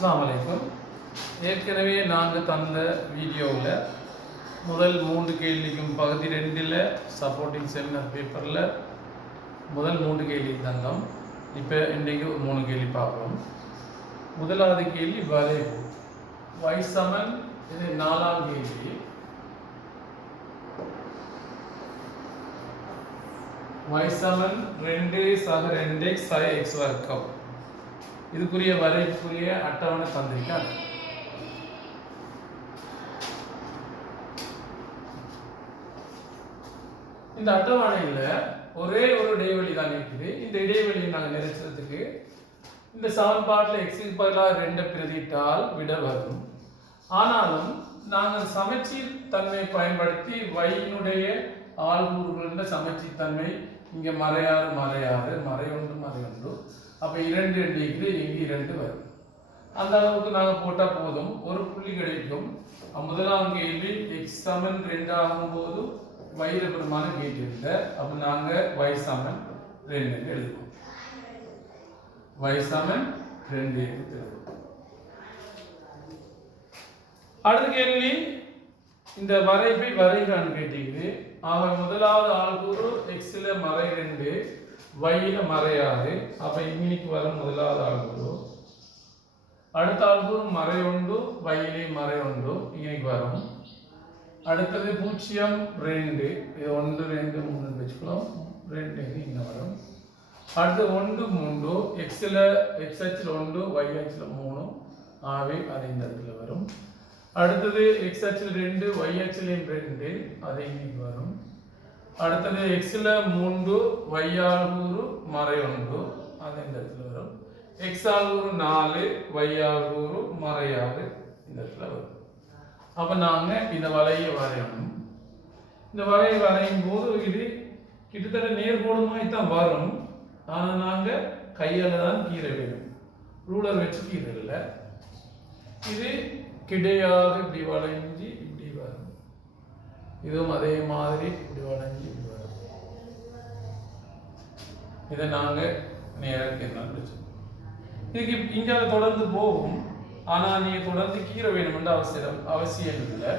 அஸ்ஸலாமு அலைக்கும். ஏற்கனவே நாங்கள் தந்த வீடியோவில் முதல் 3 கேள்விக்கும் பகுதி 2ல் சப்போர்ட்டிங் செமினார் பேப்பரில் முதல் 3 கேள்வி தந்தோம். இப்போ இன்றைக்கு 3 கேள்வி பார்ப்போம். முதலாவது கேள்வி வரைவு. y சமன், இது 4ஆம் கேள்வி. y சமன் 2 சக 2x sin x வர்க்கம். இதுக்குரிய வரைவுக்குரிய அட்டவணை தந்திருக்காங்க. இந்த அட்டவணையில் ஒரே ஒரு இடைவெளி தான் இருக்குது. இந்த இடைவெளியை நாங்கள் நிறைச்சதுக்கு இந்த சமன்பாட்டில் எக்ஸுக்கு பதிலாக 2 பிரதிட்டால் விட வரும். ஆனாலும் நாங்கள் சமச்சீர் தன்மை பயன்படுத்தி வையினுடைய ஆள்கூறுகளின் சமச்சீர் தன்மை இங்கே மறையாறு மறையொன்று அப்போ 2 டிகிரி இங்கே 2 வரும். அந்த அளவுக்கு நாங்கள் போட்டால் போதும், ஒரு புள்ளி கிடைக்கும். முதலாம் கேள்வி எக்ஸ் சமன் 2 ஆகும்போது வயிறு பெருமான கேட்டு இல்லை. அப்போ நாங்கள் y சமன் 2 எழுதுவோம். y சமன் 2 எழுதுவோம். அடுத்த கேள்வி, இந்த வரைவை வரைகான்னு கேட்டீங்க. ஆக முதலாவது ஆள்கூறு எக்ஸில் மறை 2, வையில மறையாது. அப்ப இன்னைக்கு வரும் முதலாவது ஆள்கூறு. அடுத்த ஆள்கூறு மறை 1, வையிலே மறை 1 இன்னைக்கு வரும். அடுத்தது 0 2, இது 1 2 3 வச்சுக்கலாம். 2 இங்க வரும். அடுத்து 1 3, எக்ஸ்ல எக்ஸ் அச்சில் 1, y அச்சில் 3, ஆகவே அது இந்த இடத்துல வரும். அடுத்தது எக்ஸ் அச்சில் 2, y அச்சிலையும் 2, அது இன்னைக்கு வரும். அடுத்தது எக்ஸ்ல 3, y ஆள்கூறு மறை 1, அது இந்த இடத்துல வரும். எக்ஸ் ஆள்கூறு 4, y ஆள்கூறு மறை 6 இந்த இடத்துல வரும். அப்ப நாங்க இந்த வளையை வரையணும். இந்த வளையை வரையும் போது இது கிட்டத்தட்ட நேர்கோடுமாய் தான் வரும். ஆனா நாங்க கையால தான் கீற வேணும், ரூலர் வச்சு கீறல. இது கிடையாக இப்படி வளைஞ்சி இப்படி வரும். இதுவும் அதே மாதிரி இப்படி வளைஞ்சி இப்படி வரும். இதை நாங்க நேரத்தில் இதுக்கு இங்கால தொடர்ந்து போகும். ஆனால் நீங்க தொடர்ந்து கீற வேணும் என்ற அவசியம் இல்லை.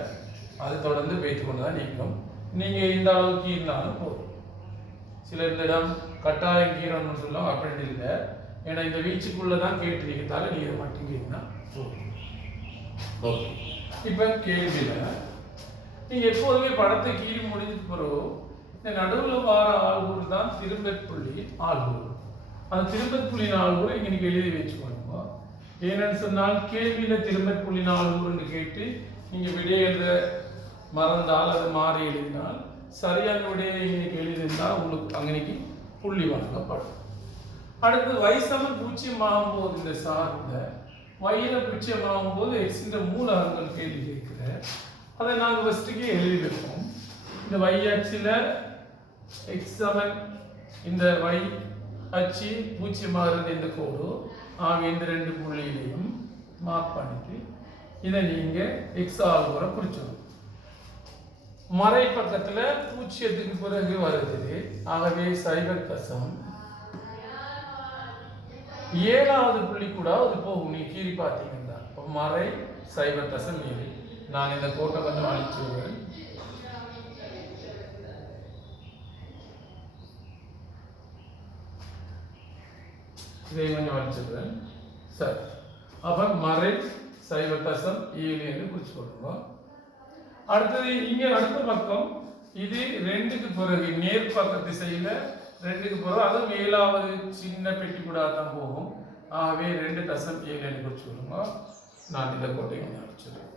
அது தொடர்ந்து வைத்து கொண்டு தான் நீக்கும். நீங்க இந்த அளவு கீறினாலும் போதும். சில இடம் கட்டாயம் கீரணும்னு சொல்லுவோம், அப்படி இல்லை. ஏன்னா இந்த வீச்சுக்குள்ளதான் கேட்டிருக்கிறதால நீங்க மட்டும் கீறினா போதும். ஓகே, இப்ப கேள்வியில நீங்க எப்போதுமே படத்தை கீறி முடிஞ்சது பிறகு இந்த நடுவில் வார ஆள்கூறு தான் திரும்பத் புள்ளி ஆள்கூறு. அந்த திரும்பத் புள்ளி ஆள்கூறு இங்க நீங்க எழுதி வச்சுக்கோங்க. ஏன்னு சொன்னால் கேள்வியில திரும்பத் புள்ளி ஆள்கூறுன்னு கேட்டு நீங்க விடை எழுத மறந்தால் அது மாறி எழுதினால் சரியான விடையை இன்னைக்கு எழுதியிருந்தால் உங்களுக்கு அங்கனைக்கு புள்ளி வழங்கப்படும். அடுத்து y சமன் 0 ஆகும்போது இந்த சார்ந்த வையில 0 ஆகும்போது எக்ஸ் இந்த மூலகங்கள் கேள்வி கேட்கிற அதை நாங்கள் ஃபர்ஸ்ட்டுக்கே எழுதி வைப்போம். இந்த y அச்சில் எக்ஸ் சமன் இந்த y அச்சு 0 ஆகிறது இந்த கோடு. ஆக இந்த 2 புள்ளியிலையும் மார்க் பண்ணிட்டு இதை நீங்க எக்ஸ் ஆகுற குறிச்சிடும். மறை பக்கத்துல 0க்கு பிறகு வருது. ஆகவே சைபர் கசம் 7வது புள்ளி கூட அது போகும். நீ கீறி பார்த்தீங்கன்னா மறை சைபர் கசம் 7. நான் இந்த கோட்டை கொஞ்சம் அழிச்சுடுவேன். இதை கொஞ்சம் அழிச்சிடுவேன். சரி, அப்ப மறை சைபர் கசம் 7 என்று குறிச்சு கொள்ளுவோம். அடுத்தது இங்க அடுத்த பக்கம் இது 2க்கு பிறகு நேர் பக்க திசையில 2க்கு பிறகு அதுவும் 7வது சின்ன பெட்டி கூட தான் போகும். ஆகவே 2.7 என்று குறிச்சு கொள்ளுங்க. நான் இந்த கோட்டையை கொஞ்சம் அழிச்சிடுவேன்.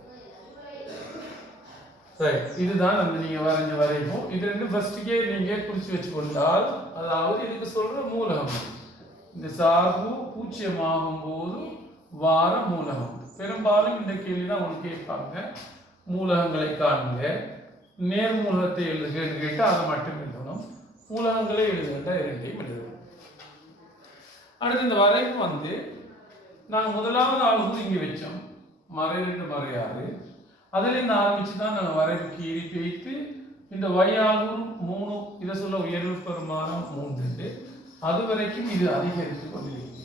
சரி, இதுதான் நம்ம நீங்க வரைஞ்ச வரையும். இது 2 ஃபர்ஸ்ட்டுக்கே நீங்க குறிச்சு வச்சு கொண்டால், அதாவது இதுக்கு சொல்ற மூலகம் இந்த சார்பு 0 ஆகும்போது வார மூலகம். பெரும்பாலும் இந்த கேள்வி தான் உங்களுக்கு கேட்பாங்க, மூலகங்களை காணுங்க, நேர் மூலகத்தை எழுதுகன்னு கேட்டால் அதை மட்டும் எழுதணும். மூலகங்களை எழுதுகிட்ட 2ஐயும் எழுதணும். அடுத்து இந்த வரைக்கும் நாங்கள் முதலாவது ஆளுநர் இங்கே வச்சோம், மறை 2 மறை 6. அதிலிருந்து ஆரம்பிச்சு தான் நாங்கள் வரைவு கீறி வைத்து இந்த y ஆளுநர் 3, இதை சொல்ல உயர்வு பெருமானம் 3, அது வரைக்கும் இது அதிகரித்து கொண்டிருக்கிறது.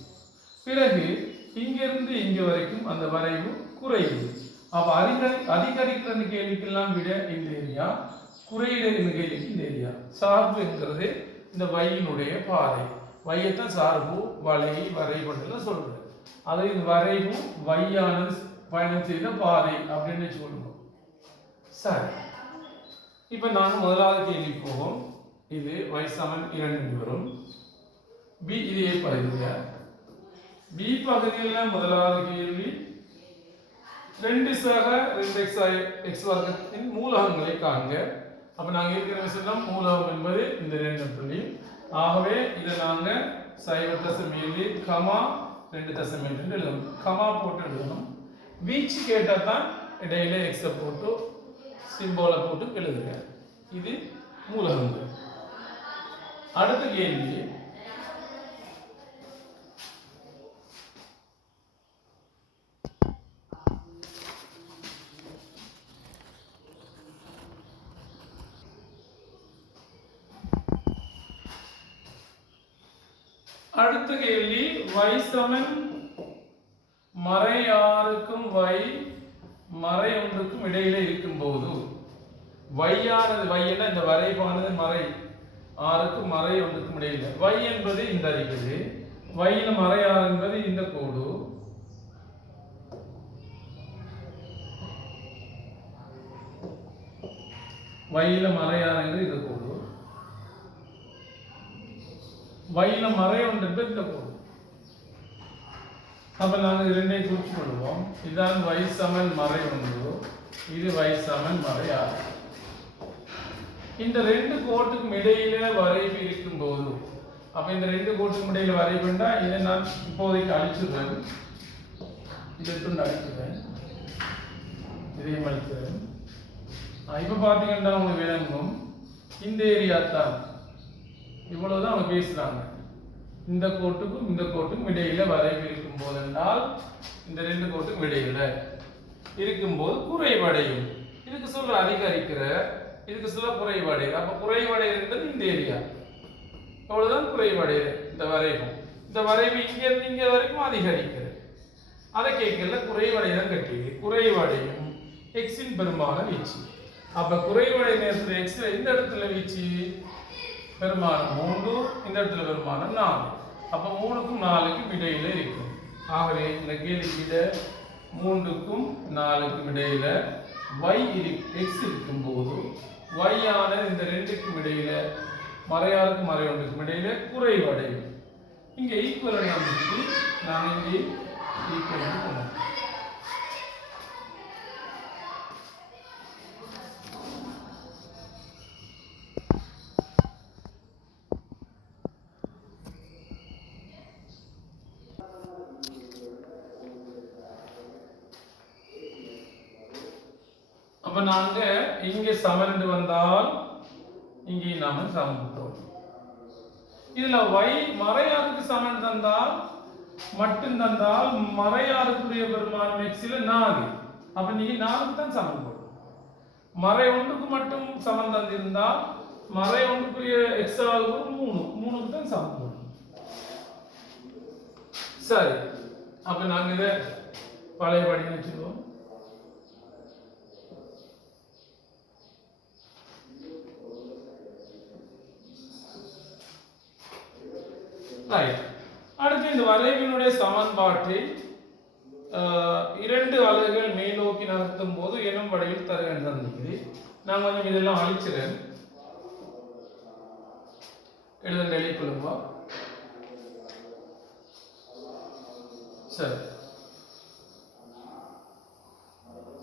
பிறகு இங்கிருந்து இங்க வரைக்கும் அந்த வரைவு குறையுது. அப்ப அதிகரிக்கிற கேள்விக்கெல்லாம் விட இந்த ஏரியா, குறையிற கேள்விக்கு இந்த ஏரியா. சார்புங்கிறது இந்த வையினுடைய பாதை. வையத்தான் சார்பு, வளை, வரைபடம்லாம் சொல்றது. அதை இந்த வரைவு வையானது பயணம் செய்த பாதை அப்படின்னு சொல்லுவோம். சரி, இப்ப நான் முதலாவது கேள்வி போவோம். இது y சமன் 2 வரும். b இது a பகுதியா. b பகுதியில் முதலாவது கேள்வி 2 சக 2x x வர்க்கத்தின் மூலகங்களை காண்க. அப்ப நாங்க ஏற்கனவே சொன்னோம் மூலகம் என்பது இந்த 2 புள்ளி. ஆகவே இதை நாங்க 0.7 கமா 2.7 என்று எழுதணும். கமா போட்டு எழுதணும். வீச்சு கேட்டா தான் இடையில x போட்டு சிம்போலை போட்டு எழுதுங்க. இது மூலகங்கள். அடுத்த கேள்வி y சமன் மறை 6க்கும் y மறை 1க்கும் இடையில இருக்கும்போது y ஆனது y என்ன இந்த வரைவானது மறை 6க்கும் மறை 1க்கும் இடையில y என்பது இந்த இருக்குது. y ல மறை 6 என்பது இந்த கோடு. y ல மறை 6 என்பது இந்த கோடு. y ல மறை 1 என்பது இந்த கோடு. அப்ப நாங்கள் இரண்டையும் குறிச்சு கொள்வோம். இதுதான் y சமன் மறை 1, இது y சமன் மறை 6. இந்த ரெண்டு கோட்டுக்கும் இடையில வரைவு இருக்கும்போது, அப்ப இந்த ரெண்டு கோட்டுக்கும் இடையில வரைவுண்டா இதை நான் இப்போதைக்கு அழிச்சிடுவேன். இதை துண்டு அழிச்சிடுவேன், இதையும் அழிக்கிறேன். இப்ப பாத்தீங்கன்னா உங்களுக்கு விளங்கும் இந்த ஏரியா தான். இவ்வளவுதான் அவங்க பேசுறாங்க. இந்த கோட்டுக்கும் இந்த கோட்டுக்கும் இடையில வரைவு இருக்கும் போது என்றால் இந்த ரெண்டு கோட்டுக்கும் இடையில இருக்கும்போது குறைவடையும். இதுக்கு சொல்ற அதிகரிக்கிற, இதுக்கு சொல்ல குறைவடைகிற. அப்ப குறைவடைகிறது இந்த ஏரியா. அவ்வளவுதான் குறைவடைகிற இந்த வரைவு. இந்த வரைவு இங்க இருந்து இங்க வரைக்கும் அதிகரிக்கிற. அதை கேட்கல குறைவடைதான் கட்டியது. குறைவடையும் எக்ஸின் பெருமான வீச்சு. அப்ப குறைவடை நேரத்தில் எக்ஸ் இந்த இடத்துல வீச்சு பெருமானம் 3, இந்த இடத்துல பெருமானம் 4. அப்ப 3க்கும் 4க்கும் இடையில இருக்கும். ஆகவே இந்த கேள்விக்கிட்ட 3க்கும் 4க்கும் இடையில x இருக்கும் போது y ஆனது இந்த ரெண்டுக்கும் இடையில மறை 6க்கும் மறை 1க்கும் இடையில குறைவடையும். இங்க ஈக்குவலன்ட் வந்துச்சு, நான் இங்கே ஈக்குவலன்ட் பண்ணுவேன். அப்ப நாங்க இங்க சமன் வந்தால் இங்கே நாம சமன் போட்டோம். இதுல y மறையாருக்கு சமன் தந்தால் மட்டும் தந்தால் மறையாருக்குரிய பெருமானம் x ல 4. அப்ப நீங்க 4க்கு தான் சமன் போடணும். மறை 1க்கு மட்டும் சமன் தந்திருந்தால் மறை 1க்குரிய x ஆகுது 3க்கு தான் சமன் போடணும். சரி, அப்ப நாங்க இதை பழையபடி வச்சுக்குவோம். அடுத்து இந்த வளைவினுடைய சமன்பாட்டை 2 அலகுகள் மேல் நோக்கி நகர்த்தும் போது எனும் வடிவில் தர வேண்டும். நான் கொஞ்சம் இதெல்லாம் அழிச்சிறேன். எழுத நிலைக்குள்ளுவா. சரி,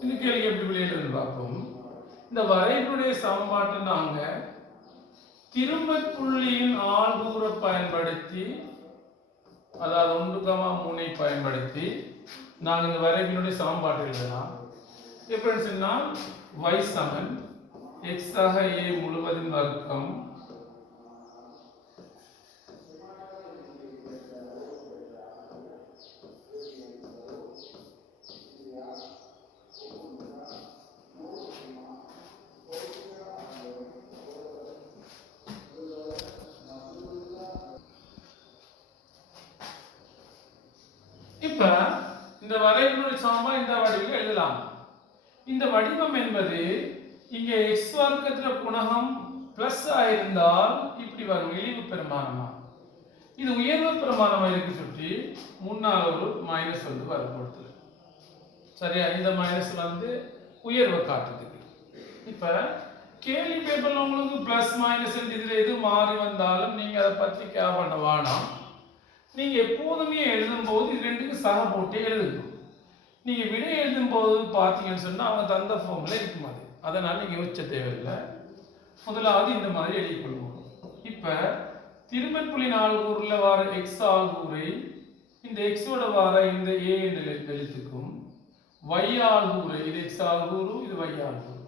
இந்த கேள்வி எப்படி வெளியிட்டு பார்ப்போம். இந்த வரைவினுடைய சமன்பாட்டை நாங்க திரும்ப புள்ளியின் ஆள்கூற பயன்படுத்தி, அதாவது 1,3 பயன்படுத்தி நாங்கள் இந்த வரைவினுடைய சமன்பாட்டை எழுதலாம். எப்படி சொன்னால் y சமன் x ஆக a முழுவதின் வர்க்கம் இப்ப இந்த வரைவினுடைய சமன்பாடு இந்த வடிவில் எழுதலாம். இந்த வடிவம் என்பது இங்கே x வர்க்கத்துல குணகம் பிளஸ் ஆயிருந்தால் இப்படி வரும் இழிவு பெருமானமா. இது உயர்வு பெருமானமா இருக்கு சுற்றி முன்னால் ஒரு மைனஸ் வந்து வரும் பொழுது சரியா, இந்த மைனஸ் வந்து உயர்வை காட்டுறதுக்கு. இப்ப கேள்வி பேப்பர்ல உங்களுக்கு பிளஸ் மைனஸ் இதுல எது மாறி வந்தாலும் நீங்க அதை பத்தி கேர் பண்ண வேணாம். நீங்க எப்போதுமே எழுதும் போது இது ரெண்டுக்கும் சக போட்டு எழுதுங்க. நீங்க விடை எழுதும் போது பார்த்தீங்கன்னு சொன்னா அவங்க தந்த ஃபார்ம்ல இருக்க மாதிரி, அதனால நீங்க யோசிச்ச தேவையில்லை. முதலாவது இந்த மாதிரி எழுதிக்கொள்வோம். இப்ப திருமற்புள்ளி நால்கூறுல வர எக்ஸ் ஆல்கூரை இந்த எக்ஸோட வர இந்த ஏ என்ற எழுத்துக்கும் y ஆல்கூரை இது எக்ஸ் ஆல்கூறு இது y ஆல்கூறு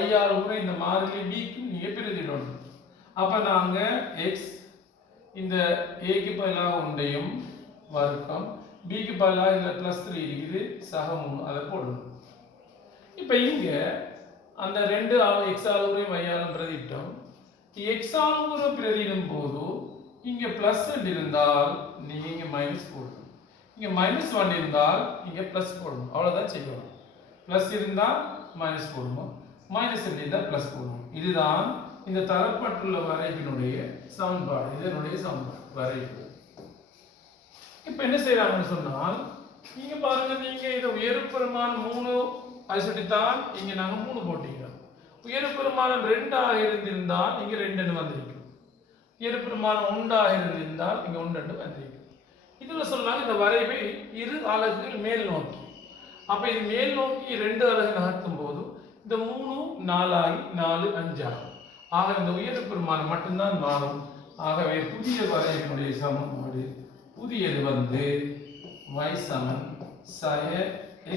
y ஆல்கூரை இந்த மாறிலி b-க்கும் நீங்க பிரதியிடணும். அப்ப நாங்க x இந்த a-க்கு பதிலாக ஒன்றையும் வர்க்கம் b-க்கு பதிலாக இதுல +3 இருக்குது சக 3 அதை போடணும். இப்ப இங்க அந்த ரெண்டு x ஆல்கூரையும் y ஆலும் பிரதியிட்டோம். x ஆல்கூரை பிரதியிடும் போது இங்க பிளஸ் இருந்தால் நீங்க இங்க மைனஸ் போடணும். இங்க -1 இருந்தால் இங்க பிளஸ் போடணும். அவ்வளவுதான் செய்யணும். பிளஸ் இருந்தால் மைனஸ் போடணும், மைனஸ் இருந்தால் பிளஸ் போடணும். இதுதான் இந்த தரப்பட்டுள்ள வரைவினுடைய சமன்பாடு. இதனுடைய சமன்பாடு வரைவு. இப்ப என்ன செய்யறாங்கன்னு சொன்னால் நீங்க பாருங்க, நீங்க இதை உயர்வு பெருமானம் 3 அது சொல்லித்தான் இங்க நாங்க 3 போட்டிக்கிறோம். உயர்வு பெருமானம் 2 ஆக இருந்திருந்தால் இங்க 2 வந்திருக்கும். உயர்வு பெருமானம் 1 ஆக இருந்திருந்தால் இங்க 1 வந்திருக்கும். இதுல சொன்னாங்க இந்த வரைவை இரு அலகுகள் மேல் நோக்கி. அப்ப இது மேல் நோக்கி 2 அலகு நகர்த்தும் போது இந்த 3 4 ஆகி 4 5 ஆகும். ஆக இந்த உயர்வு பெருமானம் மட்டும்தான் மாறும். ஆகவே புதிய வரைவினுடைய சமன்பாடு புதியது வந்து y சமன் சக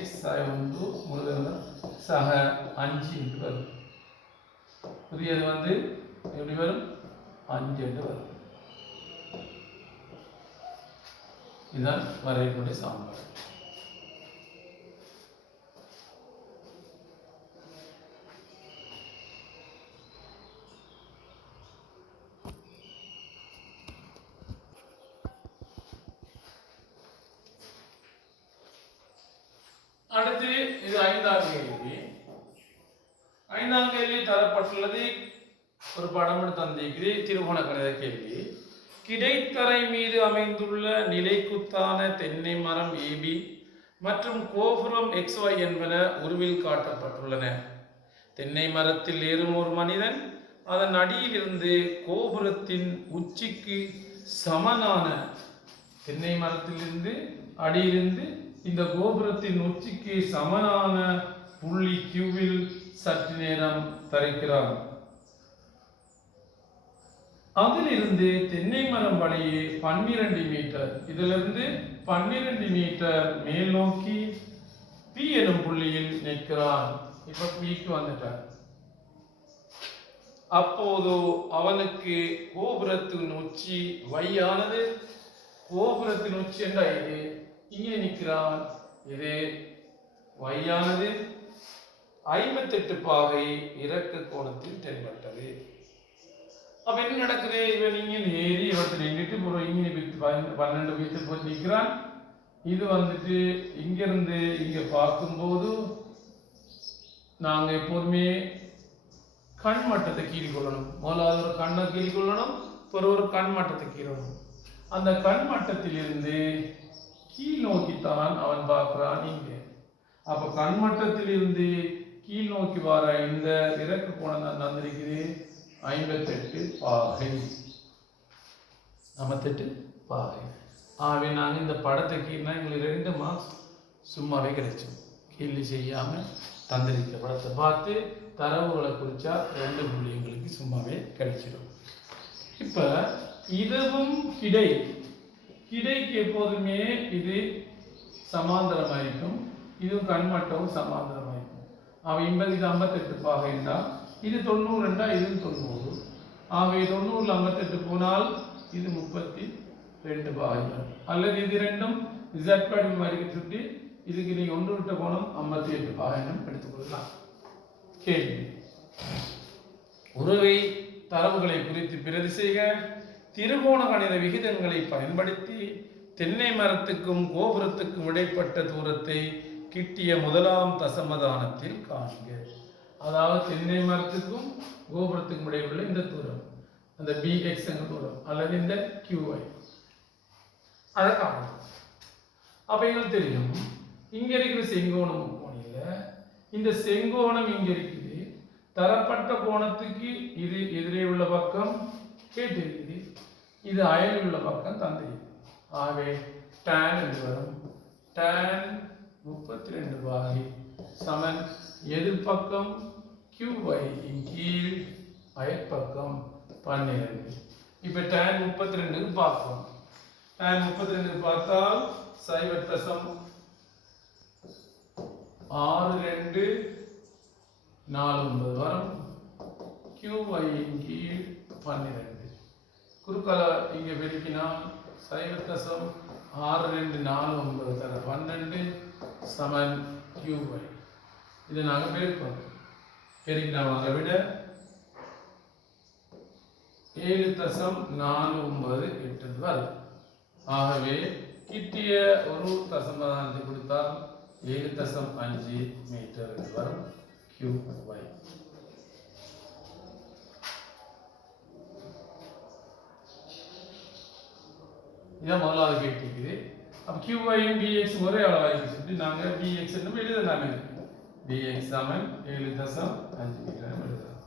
x சக 1 முதல்ல சக 5 என்று வரும். புதியது வந்து எப்படி வரும்? 5 என்று வரும். இதுதான் வரைவினுடைய சமன்பாடு. அடுத்து இது 5ஆம் கேள்வி. 5ஆம் கேள்வி தரப்பட்டுள்ளது ஒரு படம் எடுத்து தந்திருக்கிறேன். திருகோண கணித கேள்வி. கிடைத்தரை மீது அமைந்துள்ள நிலைக்குத்தான தென்னை மரம் AB மற்றும் கோபுரம் XY என்பன உருவில் காட்டப்பட்டுள்ளன. தென்னை மரத்தில் ஏறும் ஒரு மனிதன் அதன் அடியிலிருந்து கோபுரத்தின் உச்சிக்கு சமனான தென்னை மரத்திலிருந்து அடியிலிருந்து இந்த கோபுரத்தின் உச்சிக்கு சமனான புள்ளி Qவில் சற்று நேரம் தரிக்கிறார். அதிலிருந்து தென்னை மரம் வழியே 12 மீட்டர், இதிலிருந்து 12 மீட்டர் மேல் நோக்கி P எனும் புள்ளியில் நிற்கிறான். இப்ப Pக்கு வந்துட்டார். அப்போது அவனுக்கு கோபுரத்தின் உச்சி y ஆனது, கோபுரத்தின் உச்சி என்ற இது இங்கே நிற்கிறான். இது y ஆனது 58 பாகை இறக்க கோணத்தில் தென்பட்டது. அப்ப என்ன நடக்குது? இவன் இங்க ஏறி இவர்கிட்ட நின்றுட்டு ஒரு இங்கே 12 மீட்டர் போய் நிற்கிறான். இது வந்துட்டு இங்கிருந்து இங்க பார்க்கும்போது நாங்க எப்போதுமே கண் மட்டத்தை கீழ் கொள்ளணும். முதலாவது ஒரு கண்ணை கீழ் கொள்ளணும், ஒரு கண் மட்டத்தை கீழணும். அந்த கண் மட்டத்திலிருந்து கீழ் நோக்கித்தான் அவன் பார்க்கிறான் இங்க. அப்ப கண் மட்டத்திலிருந்து கீழ் நோக்கி வர இந்த இறக்க கோணம் தான் தந்திருக்குது 58 பாகை. 58 பாகை. ஆகவே நாங்கள் இந்த படத்தை கீழ்னா எங்களுக்கு 2 மார்க்ஸ் சும்மாவே கிடைச்சோம். கேள்வி செய்யாம தந்திருக்க படத்தை பார்த்து தரவுகளை குறிச்சா 2 புள்ளி எங்களுக்கு சும்மாவே கிடைச்சிடும். இப்ப இதுவும் கிடைக்கு எப்போதுமே இது சமாந்தரமாயிருக்கும், இதுவும் கண்மட்டமும் சமாந்தரமாயிருக்கும். அவன் 58 பாகை என்றால் இது 90 என்றால் இது 90. ஆகவே 90ல் 58 போனால் இது 32 பாகை. அல்லது இது ரெண்டும் z படிவம் மாதிரி சுட்டி இதுக்கு நீங்க ஒன்று விட்ட கோணம் 58 பாகை எடுத்துக்கொள்ளலாம். கேள்வி. உறவை தரவுகளை குறித்து பிரதி செய்க. திருகோண கணித விகிதங்களை பயன்படுத்தி தென்னை மரத்துக்கும் கோபுரத்துக்கும் இடைப்பட்ட தூரத்தை கிட்டிய முதலாம் தசமதானத்தில் காண்க. அதாவது தென்னை மரத்துக்கும் கோபுரத்துக்கும் இடையுள்ள இந்த தூரம், அந்த BX தூரம் அல்லது இந்த QY அதை காணும். அப்ப எங்களுக்கு தெரியும் இங்க இருக்கிற செங்கோணம் முக்கோணியில இந்த செங்கோணம் இங்க இருக்குது, தரப்பட்ட கோணத்துக்கு இது எதிரே உள்ள பக்கம் கேட்டிருக்குது, இது அயல் உள்ள பக்கம் தந்திருக்கு. ஆகவே tan என்று வரும். tan 32 சமன் எதிர்பக்கம் QY இன் கீழ் அயற்பக்கம் 12. இப்ப tan 32 பார்ப்போம். tan 32 பார்த்தால் 0.6249 வரும். QY இன் கீழ் 12. குறுக்கால இங்க பெருக்கினால் 0.6249 தர 12 சமன் QY. இதை நாங்கள் பெருக்கணும். பெருக்கினால் அதை விட 7.498 வரும். ஆகவே கிட்டிய ஒரு தசமதானத்தை கொடுத்தால் 7.5 மீட்டர் வரும் QY. இதான் முதலாவது கேட்டிருக்குது. அப்போ QYயும் BX ஒரே அளவாக சொல்லி நாங்கள் BX என்று எழுதலாமே. BX சமன் 7.5 மீட்டர் எழுதலாம்.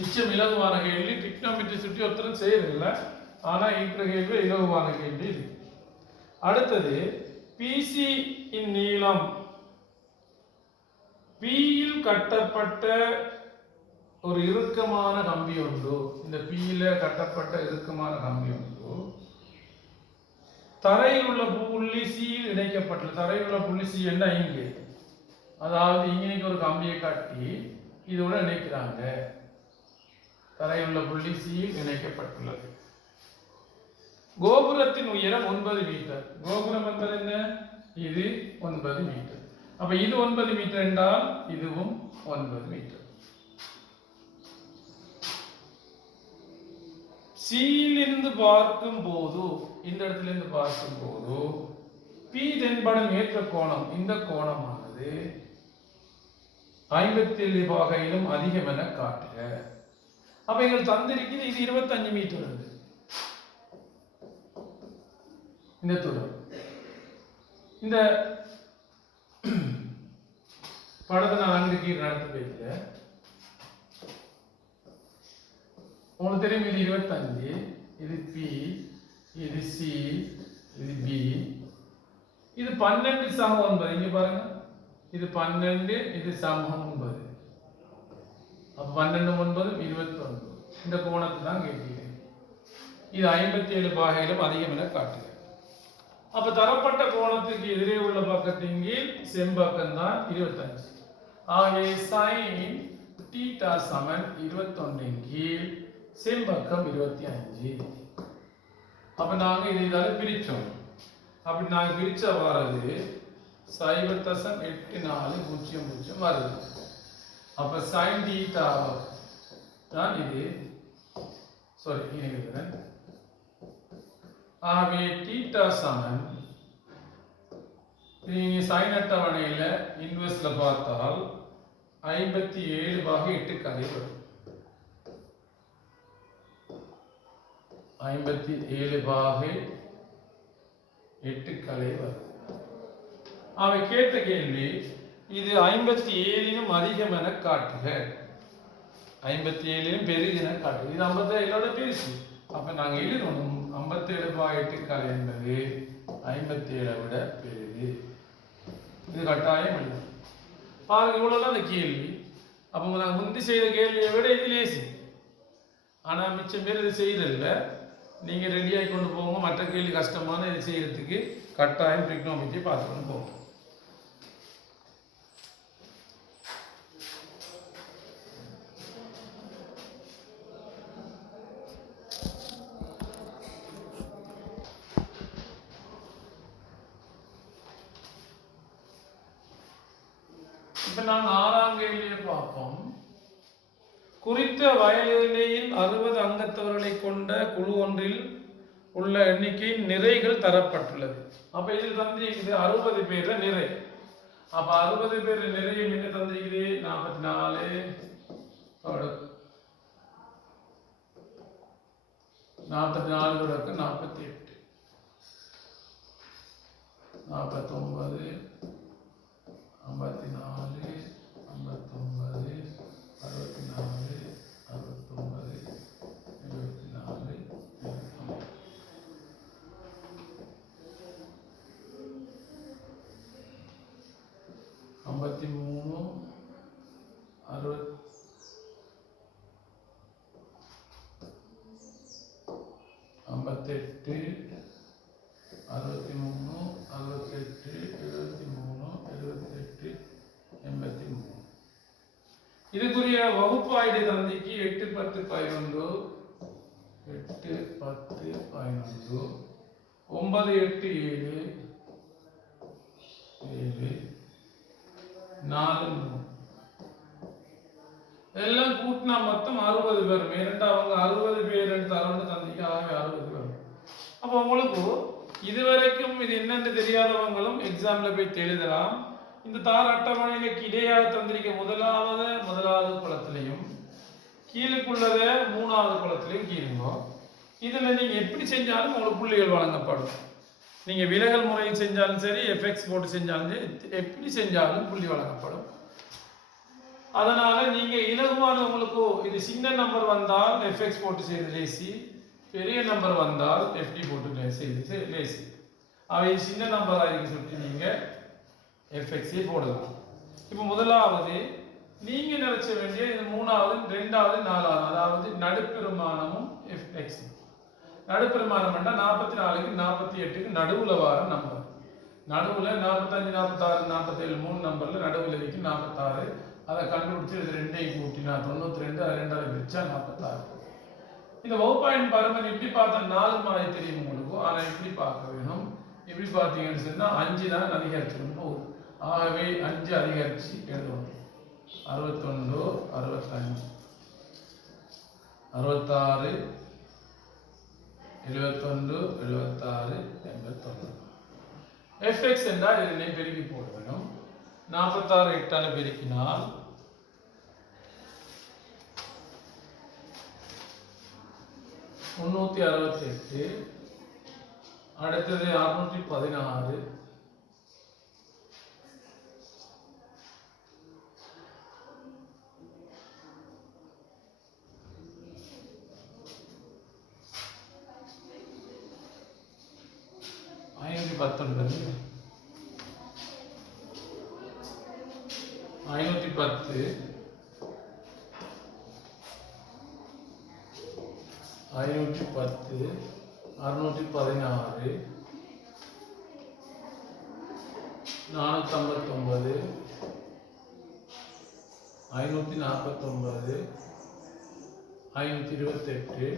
மிச்சம் இலகுவான கேள்வி. டிக்னோமெட்ரி சுற்றி ஒருத்தரும் செய்யறதில்ல, ஆனால் இருக்கிற கேள்வி இலகுவான கேள்வி இது. அடுத்தது PC இன் நீளம் Pயில் கட்டப்பட்ட ஒரு இறுக்கமான கம்பி உண்டு. இந்த Pயில கட்டப்பட்ட இறுக்கமான கம்பி உண்டு. தரையில் உள்ள புள்ளி Cயில் இணைக்கப்பட்டுள்ள, தரையில் உள்ள புள்ளி C என்ன இங்கே, அதாவது இங்கே ஒரு கம்பியை கட்டி இதோட இணைக்கிறாங்க. தரையில் உள்ள புள்ளி Cயில் இணைக்கப்பட்டுள்ளது. கோபுரத்தின் உயரம் 9 மீட்டர். கோபுரம் என்பது என்ன? இது 9 மீட்டர். அப்ப இது 9 மீட்டர் என்றால் இதுவும் 9 மீட்டர். Cயிலிருந்து பார்க்கும் போது, இந்த இடத்துல இருந்து பார்க்கும் போது P தென்படும் ஏற்ற கோணம், இந்த கோணமானது 57 பாகையிலும் அதிகம் என காட்டுக. அப்ப எங்களுக்கு தந்திருக்கிறது இது 25 மீட்டர் இருக்கு இந்த தூரம். இந்த படத்தை நான் அங்கிட்டு நடத்து போயிருக்கேன். உங்களுக்கு தெரியும் இது 25, இது P, இது C, இது B, இது 12 சமம் 9. இங்க பாருங்க, இது 12, இது சமம் 9. அப்ப 12 9 21. இந்த கோணத்தை தான் கேட்கிறேன். இது 57 பாகையிலும் அதிகம் என காட்டுகிறேன். அப்ப தரப்பட்ட கோணத்துக்கு எதிரே உள்ள பக்கத்தின் கீழ் செம்பக்கம் தான் 25. ஆகவே sin θ சமன் 21 இன் கீழ் செம்பக்கம் 25. அப்ப நாங்க இதை பிரிச்சோம். அப்படி நாங்க பிரிச்ச வாரது 0.8400 வருது. அப்ப sin θ தான் இது. சாரி, இங்க எழுதுறேன். ஆகவே θ சமன், நீங்க sin அட்டவணையில இன்வெர்ஸ்ல பார்த்தால் 57/8 கதை வரும். 57/8 கலை வரும். அவை கேட்ட கேள்வி இது 57லும் அதிகம் என காட்டுக, 57லும் பெரிது என காட்டுக. இது 57ஓட பெருசு. அப்ப நாங்க எழுதணும் 57/8 கலை என்பது 57 விட பெரிது. இது கட்டாயம் எழுதணும். பாருங்க, இவ்வளவுதான் அந்த கேள்வி. அப்ப நாங்க முந்தி செய்த கேள்வியை விட இது லேசி. ஆனா மிச்சம் பேர் இது செய்யறதில்ல. நீங்க ரெடியாகி கொண்டு போங்க. மற்ற கேள்வி கஷ்டமான இது செய்யறதுக்கு கட்டாயம் ட்ரிக்னோமெட்ரி பார்த்துக்கொண்டு போங்க. இப்ப நாங்கள் 6ஆம் கேள்வியை பார்ப்போம். குறித்த வயலிலையில் 60 அங்கத்தவர்களை கொண்ட குழு ஒன்றில் உள்ள எண்ணிக்கையின் நிறைகள் தரப்பட்டுள்ளது. அப்ப இதில் தந்திருக்குது 60 பேர்ல நிறை. அப்ப 60 பேர் நிறைய என்ன தந்திருக்குது 44 44 48 49 54 59 64 69 74 53 60 58 63 68 73 இதுக்குரிய வகுப்பாய்டு தந்திக்கு 8 10 11 8 10 11 9 8 7 7 4 எல்லாம் கூட்டினா மொத்தம் 60 பேர். இரண்டு அவங்க 60 பேர் தரன்னு தந்திக்கு ஆகவே 60 பேர். அப்போ உங்களுக்கு இதுவரைக்கும் இது என்னன்னு தெரியாதவங்களும் எக்ஸாம்ல போய் எழுதலாம். இந்த தார அட்டவணையில இடையாக தந்திருக்க முதலாவது குளத்திலையும் கீழுக்குள்ளத 3வது குளத்திலையும் கீழுங்கோ. இதுல நீங்க எப்படி செஞ்சாலும் உங்களுக்கு புள்ளிகள் வழங்கப்படும். நீங்க விலகல் முறையில் செஞ்சாலும் சரி, எஃப்எக்ஸ் போட்டு செஞ்சாலும் சரி, எப்படி செஞ்சாலும் புள்ளி வழங்கப்படும். அதனால நீங்க இலகுவான உங்களுக்கு இது சின்ன நம்பர் வந்தால் எஃப்எக்ஸ் போட்டு செய்து லேசி, பெரிய நம்பர் வந்தால் எஃப்டி போட்டு செய்து லேசி. அவை சின்ன நம்பர் ஆகிருக்கு சொல்லிட்டு நீங்க எஃப்எக்ஸே போடலாம். இப்போ முதலாவது நீங்க நினைச்ச வேண்டிய இது 3வது 2வது 4வது, அதாவது நடுப்பெருமானமும் எஃப்எக்ஸ். நடுப்பெருமானம் என்றா 44க்கு 48க்கு நடுவுல வர நம்பர். நடுவுல 45 46 47 3 நம்பர்ல நடுவுல இருக்கு 46. அதை கண்டுபிடிச்சு இது 2ஐயும் கூட்டினா 92, அது 2ஆல பிரிச்சா 46. இந்த வகுப்பாயின் பரமன் இப்படி பார்த்தா 4 மாதிரி தெரியும் உங்களுக்கு. ஆனா இப்படி பார்க்க வேணும். இப்படி பார்த்தீங்கன்னு சொன்னா 5 தான் அதிகரிச்சிடும் போகுது. ஆகவே 5 அதிகரிச்சு எழுதணும். 61 65 66 71 76 89. எஃப்எக்ஸ் என்றால் இதனை பெருக்கி போட வேணும். 46 8ஆல பெருக்கினால் 368. அடுத்தது 616. ஐநூற்றி 510 510 616 459 549 528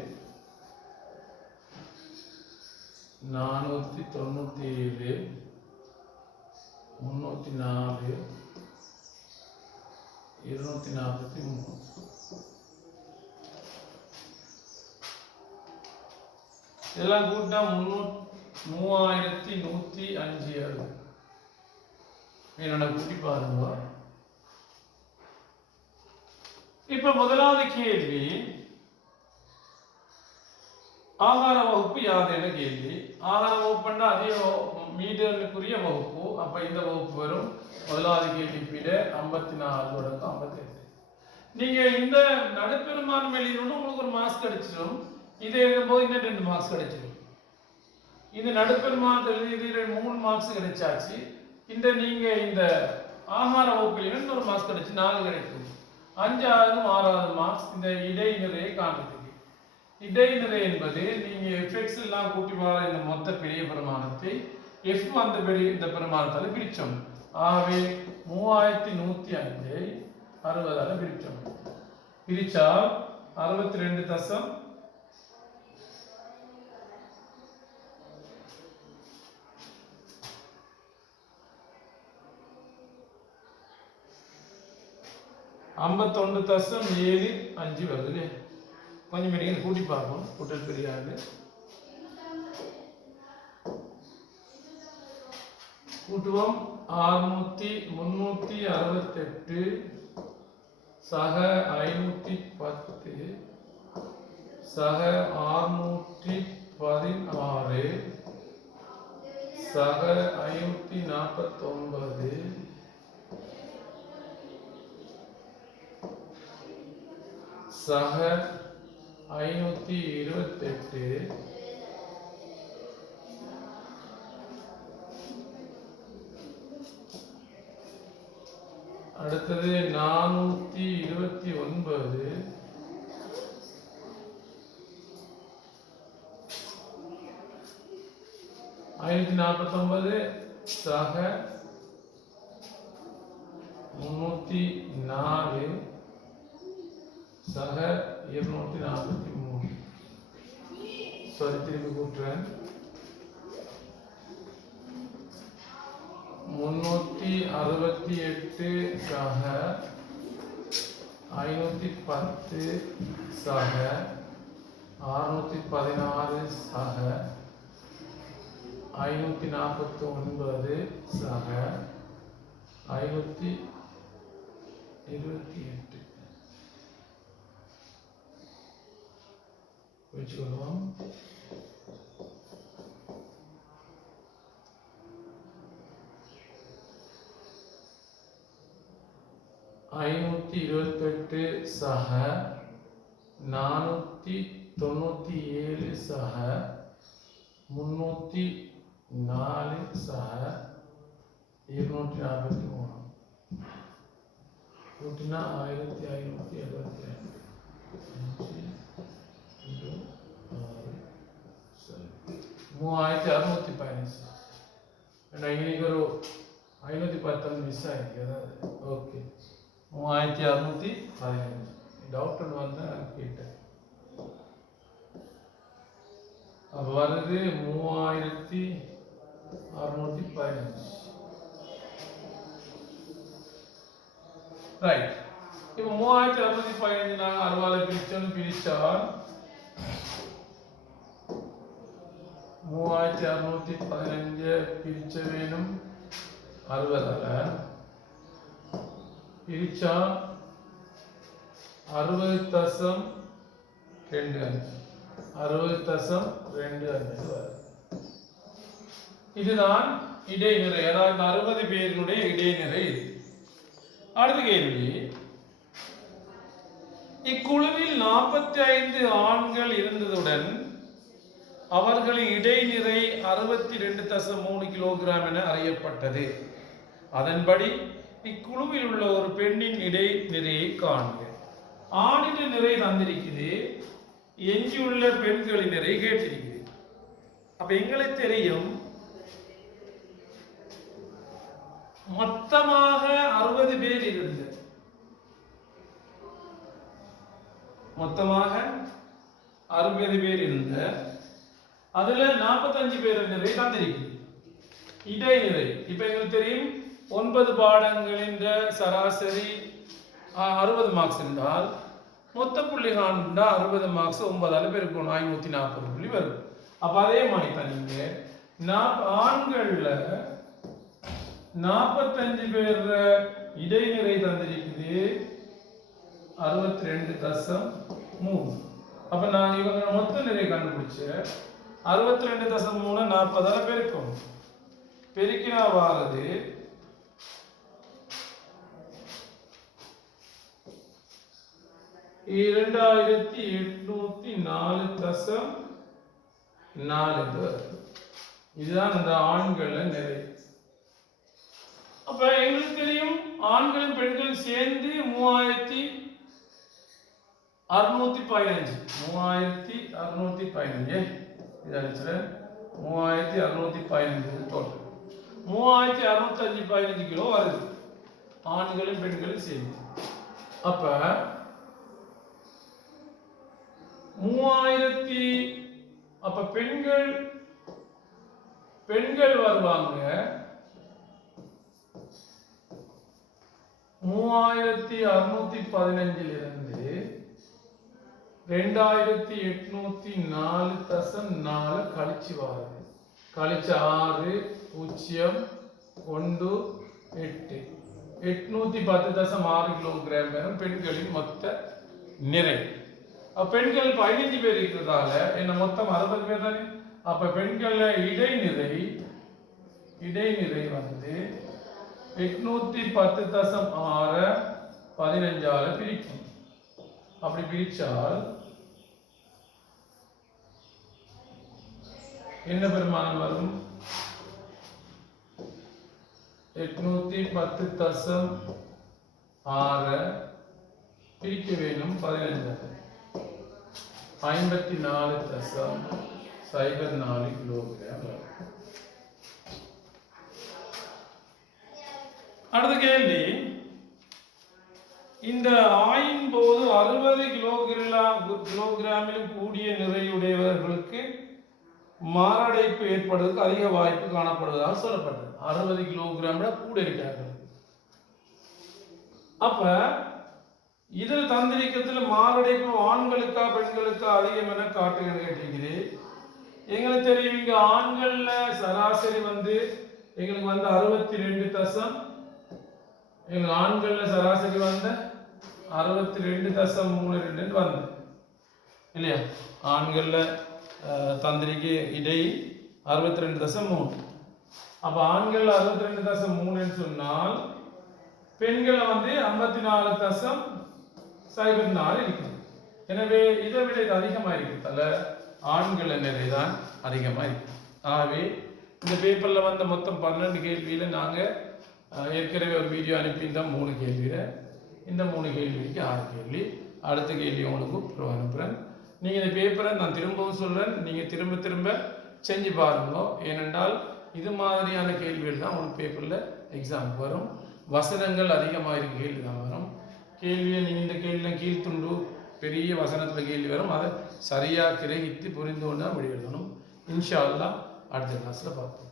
497 304 243. இதெல்லாம் கூட்டினா 3105. என்னோட கூட்டி பாருங்க. இப்ப முதலாவது கேள்வி, ஆகார வகுப்பு யாது என கேள்வி. ஆகார வகுப்புன்னா அதே மீட்டருக்குரிய வகுப்பு. அப்ப இந்த வகுப்பு வரும். முதலாவது கேள்வி பிட 54 தொடங்க 58. நீங்க இந்த நடுப்பெருமான் வெளியிடணும் உங்களுக்கு ஒரு மார்க்ஸ் கிடைச்சிடும். இது எழுதும்போது இன்னும் 2 மார்க்ஸ் கிடைச்சிடும். இந்த நடுப்பெருமான் எழுதி 3 மார்க்ஸ் கிடைச்சாச்சு. இந்த நீங்க இந்த ஆகார வகுப்பில் இன்னொரு மார்க்ஸ் கிடைச்சு 4 கிடைக்கும். 5வது 6வது மார்க்ஸ் இந்த இடைநிலையை காண்பதுக்கு. இடைநிலை என்பது நீங்க எஃப்எக்ஸ் எல்லாம் கூட்டி வர இந்த மொத்த பெரிய பெருமானத்தை எஃப் அந்த பெரிய இந்த பெருமானத்தால பிரிச்சோம். ஆகவே 3105 60ஆல பிரிச்சோம். பிரிச்சால் 62 தசம் 62 51.75 வருது இல்லையா? கொஞ்சம் மீடியம் கூட்டி பார்ப்போம். கூட்டல் பெரியாது. கூட்டுவோம். 368 சக 510 சக 616 சக 549 சக 528 அடுத்தது 429 549 சக 304 சக 243 சாரி திரும்பி கூட்டுறேன் 368 சக 510 சக 616 சக 549 சக 528 வச்சுக்கொள்வோம். ஐநூத்தி 28 சக 497 சக 304 சக 243 கூட்டினா 1575 3615 இன்னைக்கு ஒரு 510 மிஸ் ஆயிருக்கு. அதாவது ஓகே 3615 டவுட் வந்து கேட்டேன். அப்போ வருது 3615 ரைட். இப்போ 3615 நாங்கள் 60 பிரிச்சால் 3615 பிரிச்ச வேணும் 60 பிரிச்சா 60.25 60.25 இதுதான் இடைநிறை. அதாவது 60 பேருடைய இடைநிறை இது. அடுத்த கேள்வி, இக்குழுவில் 45 ஆண்கள் இருந்ததுடன் அவர்களின் இடைநிறை 62.3 கிலோகிராம் என அறியப்பட்டது. அதன்படி இக்குழுவில் உள்ள ஒரு பெண்ணின் இடைநிறையை காண்க. ஆணின் நிறை தந்திருக்குது, எஞ்சியுள்ள பெண்களின் நிறை கேட்டிருக்குது. அப்ப எங்களுக்கு தெரியும் மொத்தமாக 60 பேர் இருந்து மொத்தமாக 60 பேர் இருந்த அதுல 45 பேர் நிறை தந்திருக்கு இடைநிறை. இப்ப எங்களுக்கு தெரியும் 9 பாடங்களின் சராசரி 60 மார்க்ஸ் என்றால் மொத்த புள்ளி காண்பா 60 மார்க்ஸ் 9ஆல பெருக்கணும் 540 புள்ளி வரும். அப்ப அதே மாதிரி தான் நீங்க ஆண்கள்ல 45 பேர் இடைநிறை தந்திருக்குது 62.3. அப்ப நான் இவங்க மொத்த நிறை கண்டுபிடிச்ச 62.3 40ஆல பெருக்கும். பெருக்கினா வாரது 2804.4. இதுதான் அந்த ஆண்கள் நிறை. அப்ப எங்களுக்கு தெரியும் ஆண்களும் பெண்களும் சேர்ந்து 3615 இது அடிச்சுற 3615 டோட்டல் 3615 கிலோ வருது ஆண்களும் பெண்களும் சேர்ந்து. அப்ப 3000 அப்ப பெண்கள் வருவாங்க 3615 2804.4 கழிச்சு வாருது. கழிச்ச 6 0 1 8 810.6 கிலோகிராம் வரும் பெண்களின் மொத்த நிறை. பெண்கள் 15 பேர் இருக்கிறதால என்ன மொத்தம் 60 பேர் தானே. அப்ப பெண்கள் இடைநிறை வந்து 810.6 15ஆல பிரிக்கும். அப்படி பிரிச்சால் என்ன பெருமானம் வரும்? 810.6 பிரிக்க வேணும் 15 54.04 கிலோகிராம். அடுத்த கேள்வி, இந்த ஆயின் போது 60 கிலோகிராமிலும் கூடிய நிறையுடையவர்களுக்கு மாரடைப்பு ஏற்படுவதற்கு அதிக வாய்ப்பு காணப்படுவதாக சொல்லப்பட்டது. 60 கிலோகிராம் கூட இருக்கிறார்கள். அப்ப இதில் தந்திரிக்கத்தில் மாரடைப்பு ஆண்களுக்கா பெண்களுக்கா அதிகம் என காட்டுகிறது கேட்டிருக்குது. எங்களுக்கு தெரியும், இங்க ஆண்கள்ல சராசரி வந்து எங்களுக்கு வந்து 62 எங்களுக்கு ஆண்கள்ல சராசரி வந்து 62.32 வந்து இல்லையா. ஆண்கள்ல தந்திரிக்கு இடை 62.3. அப்ப ஆண்கள் 62.3 சொன்னால் பெண்களை வந்து 54.04 இருக்குது. எனவே இதை விட இது அதிகமாக இருக்கிறதால ஆண்கள் நிறை தான் அதிகமாக இருக்கு. ஆகவே இந்த பேப்பர்ல வந்த மொத்தம் 12 கேள்வியில நாங்க ஏற்கனவே ஒரு வீடியோ அனுப்பியிருந்தோம் 3 கேள்வியில. இந்த 3 கேள்விக்கு 6 கேள்வி. அடுத்த கேள்வி உங்களுக்கு அனுப்புறேன். நீங்க இந்த பேப்பரை நான் திரும்பவும் சொல்றேன், நீங்க திரும்ப திரும்ப செஞ்சு பாருங்க. ஏனென்றால் இது மாதிரியான கேள்விகள் தான் உங்களுக்கு பேப்பர்ல எக்ஸாமுக்கு வரும். வசனங்கள் அதிகமாக இருக்க கேள்வி தான் வரும். கேள்வியை நீங்கள் இந்த கேள்வியில் கீழ்த்துண்டு பெரிய வசனத்தில் கேள்வி வரும். அதை சரியாக கிரகித்து புரிந்து கொண்டு தான் வெளியிடணும். இன்ஷா அல்லாஹ் அடுத்த கிளாஸில் பார்ப்போம்.